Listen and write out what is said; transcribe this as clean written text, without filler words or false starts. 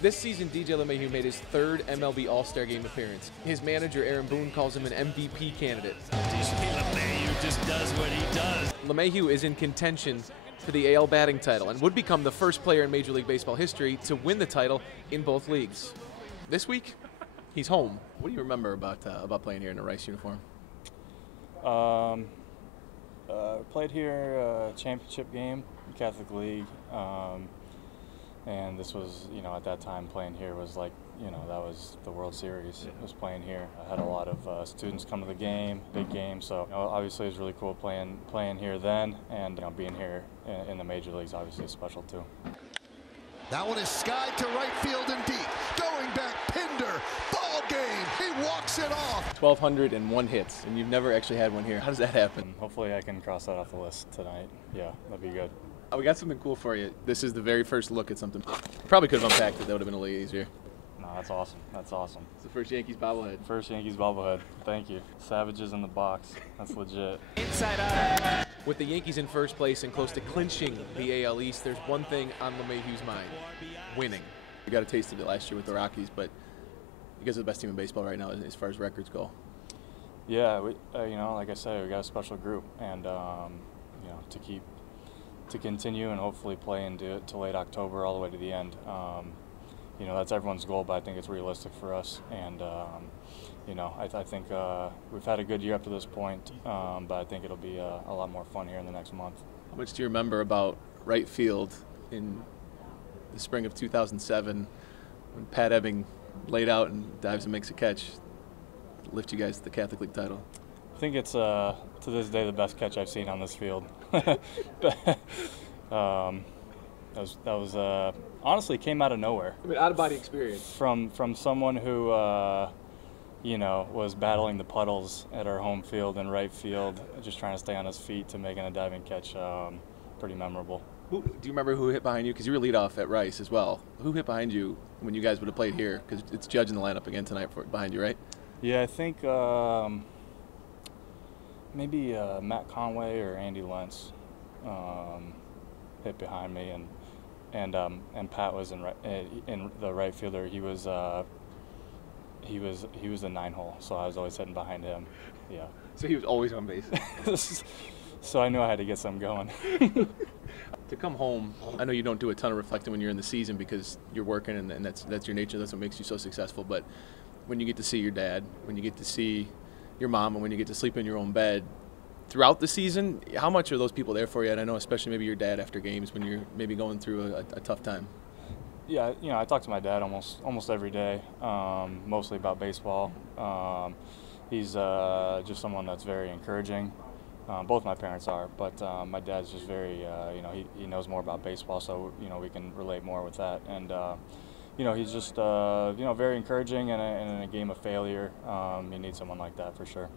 This season, DJ LeMahieu made his third MLB All-Star Game appearance. His manager, Aaron Boone, calls him an MVP candidate. DJ LeMahieu just does what he does. LeMahieu is in contention for the AL batting title and would become the first player in Major League Baseball history to win the title in both leagues. This week, he's home. What do you remember about playing here in a Rice uniform? Played here a championship game in Catholic League, and this was, at that time playing here was like, that was the World Series. I was playing here. I had a lot of students come to the game, big game, so obviously it was really cool playing here then, and being here in the major leagues obviously is special too. That one is skied to right field and deep. Going back, Pinder, ball game. He walks it off. 1,201 hits, and you've never actually had one here. How does that happen? Hopefully I can cross that off the list tonight. Yeah, that'd be good. We got something cool for you. This is the very first look at something. Probably could have unpacked it. That would have been a little easier. No, that's awesome. That's awesome. It's the first Yankees bobblehead. First Yankees bobblehead. Thank you. Savages in the box. That's legit. Inside out. With the Yankees in first place and close to clinching the AL East, there's one thing on LeMahieu's mind: winning. We got a taste of it last year with the Rockies, but you guys are the best team in baseball right now as far as records go. Yeah, we, like I said, we got a special group, and to continue and hopefully play into late October all the way to the end. That's everyone's goal, but I think it's realistic for us. And I think we've had a good year up to this point, but I think it'll be a lot more fun here in the next month. How much do you remember about right field in the spring of 2007 when Pat Ebbing laid out and dives and makes a catch to lift you guys to the Catholic League title? I think it's to this day the best catch I've seen on this field. That was honestly came out of nowhere. I mean, out of body experience. From someone who was battling the puddles at our home field and right field, just trying to stay on his feet to making a diving catch. Pretty memorable. Do you remember who hit behind you? Because you were leadoff at Rice as well. Who hit behind you when you guys would have played here? Because it's Judge in the lineup again tonight behind you, right? Yeah, I think maybe Matt Conway or Andy Lentz hit behind me, and Pat was in the right fielder. He was the 9-hole, so I was always hitting behind him. Yeah. So he was always on base. So I knew I had to get something going. To come home, I know you don't do a ton of reflecting when you're in the season because you're working and that's your nature. That's what makes you so successful. But when you get to see your dad, when you get to see your mom, and when you get to sleep in your own bed throughout the season, how much are those people there for you? And I know especially maybe your dad after games when you're maybe going through a tough time. Yeah, I talk to my dad almost every day, mostly about baseball. He's just someone that's very encouraging. Both my parents are, but my dad's just very, he knows more about baseball, so we can relate more with that. And he's just very encouraging, and in a game of failure, you need someone like that for sure.